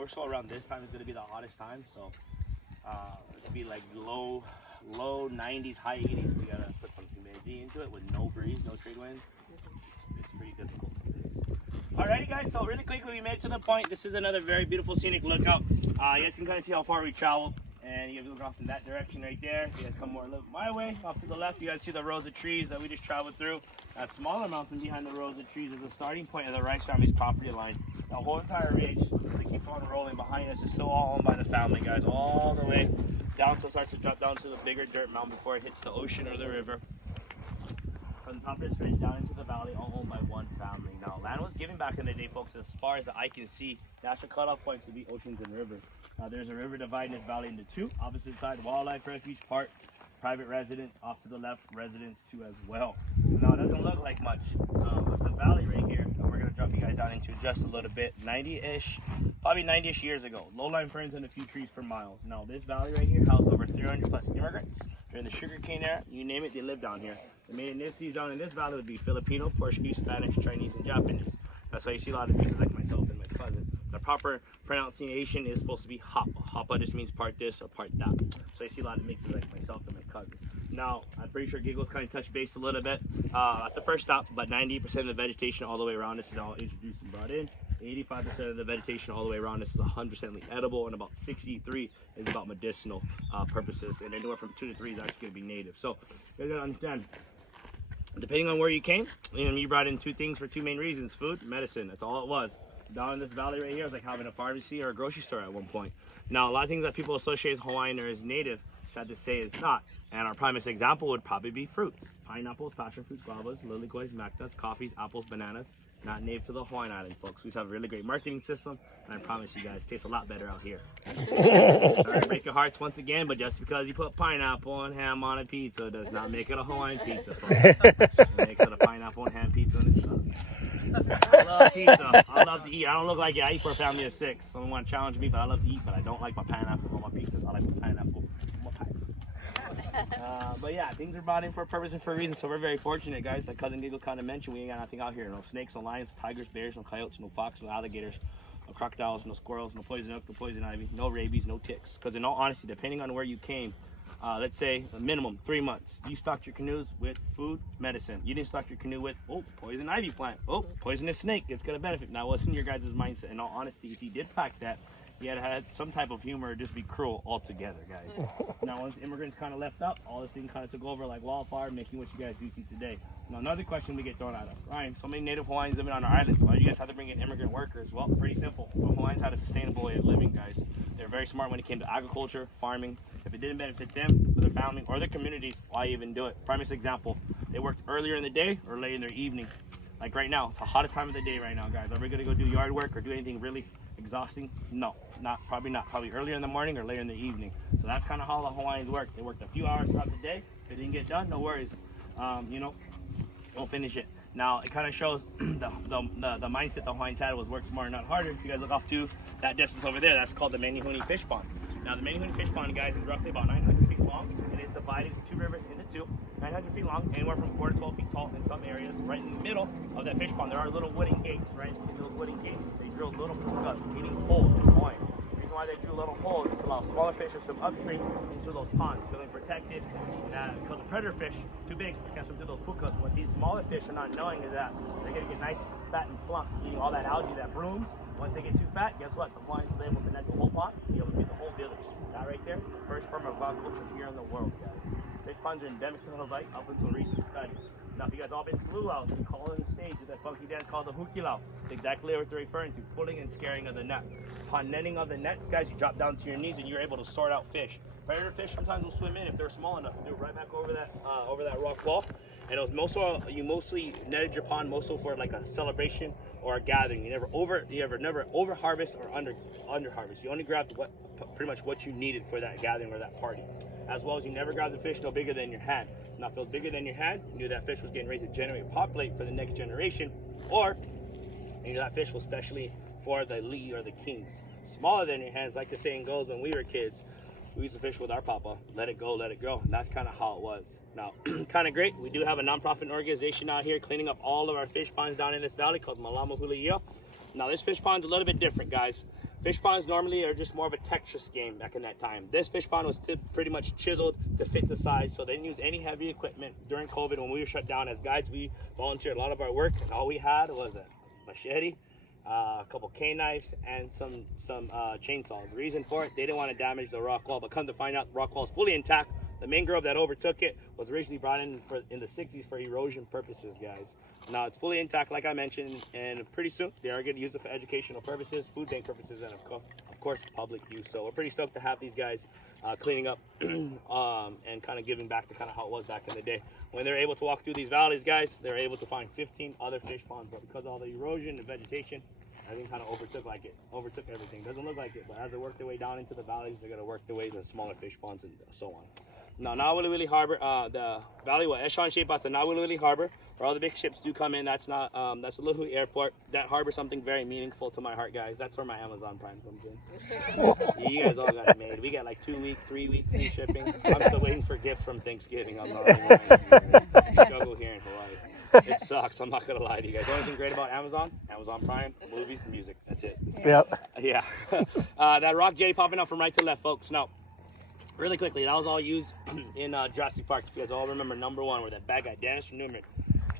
more so around this time is going to be the hottest time. So it'll be like low 90s, high 80s. We got to put some humidity into it with no breeze, no trade wind. It's pretty difficult. Alrighty guys, so really quickly we made it to the point. This is another very beautiful scenic lookout. You guys can kind of see how far we traveled. And you guys look off in that direction right there. You guys come more a little my way, off to the left. You guys see the rows of trees that we just traveled through. That smaller mountain behind the rows of trees is the starting point of the Rice family's property line. The whole entire ridge that keeps on rolling behind us is still all owned by the family, guys, all the way down till it starts to drop down to the bigger dirt mountain before it hits the ocean or the river. From the top of this ridge down into the valley, all owned by one family. Now, land was given back in the day, folks, as far as the eye can see. National cutoff points would be oceans and rivers. There's a river dividing this valley into two. Opposite side, wildlife refuge part, private residence. Off to the left, residence too as well. Now, it doesn't look like much, but the valley right here, that we're going to drop you guys down into just a little bit, 90-ish, probably 90-ish years ago. Low-lying ferns and a few trees for miles. Now, this valley right here housed over 300 plus immigrants. During the sugarcane era, you name it, they lived down here. The main ethnicities down in this valley would be Filipino, Portuguese, Spanish, Chinese, and Japanese. That's why you see a lot of pieces like myself and my cousin. The proper pronunciation is supposed to be Hapa. Hapa just means part this or part that. So you see a lot of mixes like myself and my cousin. Now, I'm pretty sure Giggles kind of touched base a little bit at the first stop, but 90% of the vegetation all the way around this is all introduced and brought in. 85% of the vegetation all the way around this is 100% edible, and about 63 is about medicinal purposes, and anywhere from 2 to 3 is actually going to be native. So you gotta understand, depending on where you came, you brought in two things for two main reasons: food, medicine. That's all it was. Down in this valley right here, it's like having a pharmacy or a grocery store at one point. Now, a lot of things that people associate as Hawaiian or as native, sad to say, it's not. And our primest example would probably be fruits: pineapples, passion fruits, guavas, lilikoi, macnuts, coffees, apples, bananas. Not native to the Hawaiian Island, folks. We just have a really great marketing system, and I promise you guys, it tastes a lot better out here. Sorry to break your hearts once again, but just because you put pineapple and ham on a pizza does not make it a Hawaiian pizza, folks. It makes it a pineapple and ham pizza in itself. I love pizza. I love to eat. I don't look like it. I eat for a family of 6. Someone want to challenge me, but I love to eat, but I don't like my pineapple on my pizzas. I like my pineapple on my pie. But yeah, things are brought in for a purpose and for a reason, so we're very fortunate, guys. Like Cousin Giggle kind of mentioned, we ain't got nothing out here. No snakes, no lions, tigers, bears, no coyotes, no fox, no alligators, no crocodiles, no squirrels, no poison oak, no poison ivy, no rabies, no ticks. Because in all honesty, depending on where you came, let's say a minimum 3 months, you stocked your canoes with food, medicine. You didn't stock your canoe with, oh, poison ivy plant, oh, poisonous snake, it's gonna benefit. Now, what's in your guys' mindset? In all honesty, if you did pack that, you had had some type of humor or just be cruel altogether, guys. Now, once immigrants kind of left up, all this thing kind of took over like wildfire, making what you guys do see today. Now, another question we get thrown at us: Ryan, so many native Hawaiians living on our islands, why do you guys have to bring in immigrant workers? Well, pretty simple. The Hawaiians had a sustainable way of living, guys. They're very smart when it came to agriculture, farming. If it didn't benefit them, or their family, or their communities, why even do it? Primest example, they worked earlier in the day or late in their evening. Like right now, it's the hottest time of the day right now, guys. Are we gonna go do yard work or do anything really exhausting? No, probably not. Probably earlier in the morning or later in the evening. So that's kind of how the Hawaiians work. They worked a few hours throughout the day. If it didn't get done, no worries. Don't finish it. Now, it kind of shows the mindset the Hawaiians had was work smarter, not harder. If you guys look off to that distance over there, that's called the Menehune Fish Pond. Now, the Menehune Fish Pond, guys, is roughly about 900 feet long. It is divided into 2 rivers into 2. 900 feet long, anywhere from 4 to 12 feet tall in some areas. Right in the middle of that fish pond, there are little wooden gates, right? In those wooden gates, they drill little pukas, meaning holes in Hawaiian. The reason why they drill little holes is to allow smaller fish to swim upstream into those ponds, feeling protected. Because the predator fish, too big, can't swim through those pukas. What these smaller fish are not knowing is that they're going to get nice, fat, and plump, eating all that algae that blooms. Once they get too fat, guess what? The Hawaiians will be able to net the whole pond, be able to feed the whole village. That right there, the first form of agriculture here in the world, guys. Fish ponds are endemic to Hawaii up until recent study. Now, if you guys all been to luau, we call it a stage with that funky dance called the hukilau. It's exactly what they're referring to: pulling and scaring of the nets. Upon netting of the nets, guys, you drop down to your knees and you're able to sort out fish. Predator fish sometimes will swim in if they're small enough. They'll right back over that rock wall. And it was you mostly netted your pond mostly for like a celebration or a gathering. You never over harvest or under harvest. You only grabbed pretty much what you needed for that gathering or that party. As well as you never grabbed the fish no bigger than your hand. Now, if it was bigger than your hand, you knew that fish was getting ready to generate and populate for the next generation, or you knew that fish was specially for the li or the kings. Smaller than your hands, like the saying goes, when we were kids, we used to fish with our papa. Let it go, let it grow. And that's kind of how it was. Now, kind of great. We do have a nonprofit organization out here cleaning up all of our fish ponds down in this valley called Malama Huli'ia. Now, this fish pond's a little bit different, guys. Fish ponds normally are just more of a Tetris game back in that time. This fish pond was pretty much chiseled to fit the size, so they didn't use any heavy equipment during COVID when we were shut down. As guides, we volunteered a lot of our work, and all we had was a machete, a couple cane knives, and some chainsaws. The reason for it, they didn't want to damage the rock wall, but come to find out, the rock wall is fully intact. The mangrove that overtook it was originally brought in the 60s for erosion purposes, guys. Now it's fully intact, like I mentioned, and pretty soon they are going to use it for educational purposes, food bank purposes, and of course public use. So we're pretty stoked to have these guys cleaning up and kind of giving back to kind of how it was back in the day. When they're able to walk through these valleys, guys, they're able to find 15 other fish ponds, but because of all the erosion and vegetation, everything kind of overtook everything. Doesn't look like it, but as they work their way down into the valleys, they're going to work their way to smaller fish ponds and so on. Now, Nawiliwili Harbor, the valley, Eshon shape out to Nawiliwili Harbor, where all the big ships do come in. That's not, that's the Luhui Airport. That harbor is something very meaningful to my heart, guys. That's where my Amazon Prime comes in. You guys all got it made. We get like 2 week, 3 week free shipping. I'm still waiting for gifts from Thanksgiving. I'm not struggle here in Hawaii. It sucks. I'm not gonna lie to you guys. The only thing great about Amazon Prime, movies, and music. That's it. Yep. Yeah. That rock jetty popping up from right to left, folks. Now, really quickly, that was all used in Jurassic Park. If you guys all remember number 1, where that bad guy, Dennis from Newman,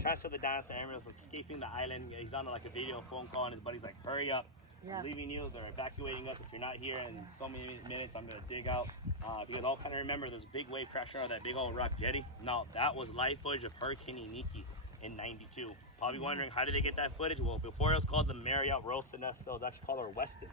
transferred the dinosaur animals, escaping the island. He's on like a video phone call, and his buddy's like, hurry up. I'm leaving you. They're evacuating us. If you're not here in so many minutes, I'm going to dig out. If you guys all kind of remember, there's big wave crashing out of that big old rock jetty. No, that was live footage of Hurricane Iniki in '92. Probably wondering, how did they get that footage? Well, before it was called the Marriott Rosa Nest, it was actually called our Westin.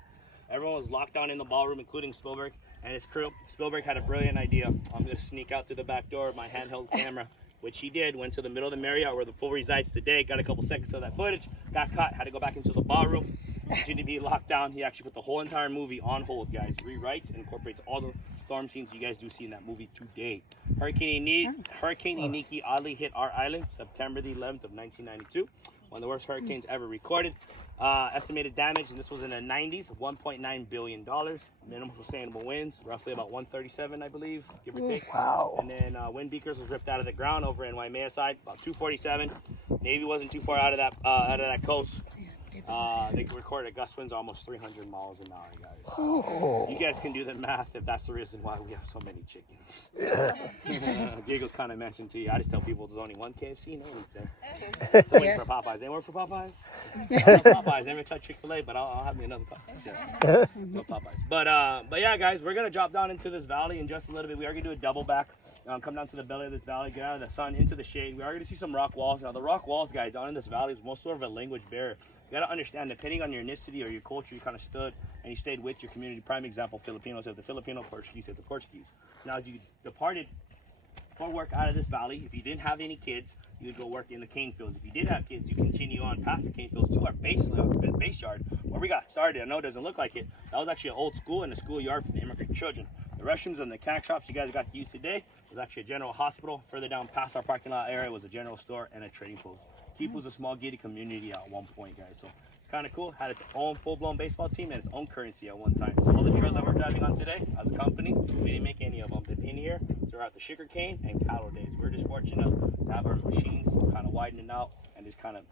Everyone was locked down in the ballroom, including Spielberg and his crew. Spielberg had a brilliant idea. I'm going to sneak out through the back door with my handheld camera, which he did. Went to the middle of the Marriott where the pool resides today, got a couple seconds of that footage, got caught, had to go back into the ballroom, continued to be locked down. He actually put the whole entire movie on hold, guys. Rewrites and incorporates all the storm scenes you guys do see in that movie today. Hurricane Iniki oddly hit our island September the 11th of 1992. One of the worst hurricanes ever recorded. Estimated damage, and this was in the 90s, $1.9 billion. Minimum sustainable winds, roughly about 137, I believe, give or take. Wow. And then wind beakers was ripped out of the ground over in Waimea side, about 247. Navy wasn't too far out of that coast. They recorded gust winds almost 300 miles an hour, guys. Oh. You guys can do the math if that's the reason why we have so many chickens. Diego's kind of mentioned to you. I just tell people there's only one KFC. No one eats there. So waiting for Popeyes. Anyone for Popeyes? Popeyes. Never touch Chick-fil-A, but I'll have me another Popeyes. No Popeyes. But yeah, guys, we're gonna drop down into this valley in just a little bit. We are gonna do a double back. Come down to the belly of this valley, get out of the sun, into the shade. We are going to see some rock walls. Now, the rock walls, guys, down in this valley is most sort of a language barrier. You got to understand, depending on your ethnicity or your culture, you kind of stood and you stayed with your community. Prime example, Filipinos have the Filipino, Portuguese have the Portuguese. Now, if you departed for work out of this valley, if you didn't have any kids, you would go work in the cane fields. If you did have kids, you continue on past the cane fields to our base yard, where we got started. I know it doesn't look like it. That was actually an old school and a schoolyard for the immigrant children. The restrooms and the snack shops you guys got to use today was actually a general hospital. Further down past our parking lot area was a general store and a trading post. Kipu was a small gated community at one point, guys. So kind of cool. Had its own full-blown baseball team and its own currency at one time. So all the trails that we're driving on today, as a company, we didn't make any of them. They've been here throughout the sugarcane and cattle days. We're just fortunate to have our machines kind of widening out and just kind of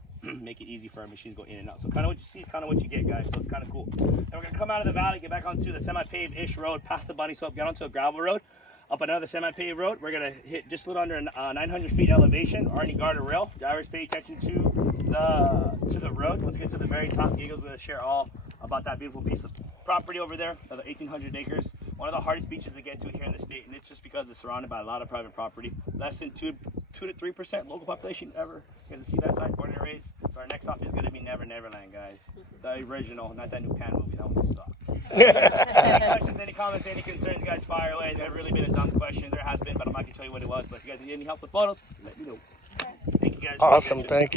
make it easy for our machines to go in and out. So kind of what you see is kind of what you get, guys. So it's kind of cool. And we're going to come out of the valley, get back onto the semi-paved-ish road, past the bunny slope, get onto a gravel road, up another semi-paved road. We're going to hit just a little under 900 feet elevation. Already guard a rail. Drivers pay attention to the road. Let's get to the very top. Diego's going to share all about that beautiful piece of property over there, the 1,800 acres. One of the hardest beaches to get to here in the state, and it's just because it's surrounded by a lot of private property. Less than 2 to 3% local population ever. You guys see that side, born and raised. So our next stop is going to be Never Neverland, guys. The original, not that new Pan movie. That one sucked. Any questions, any comments, any concerns, guys, fire away. There's really been a dumb question. There has been, but I'm not going to tell you what it was. But if you guys need any help with photos, let me know. Thank you, guys. Awesome. Thank you.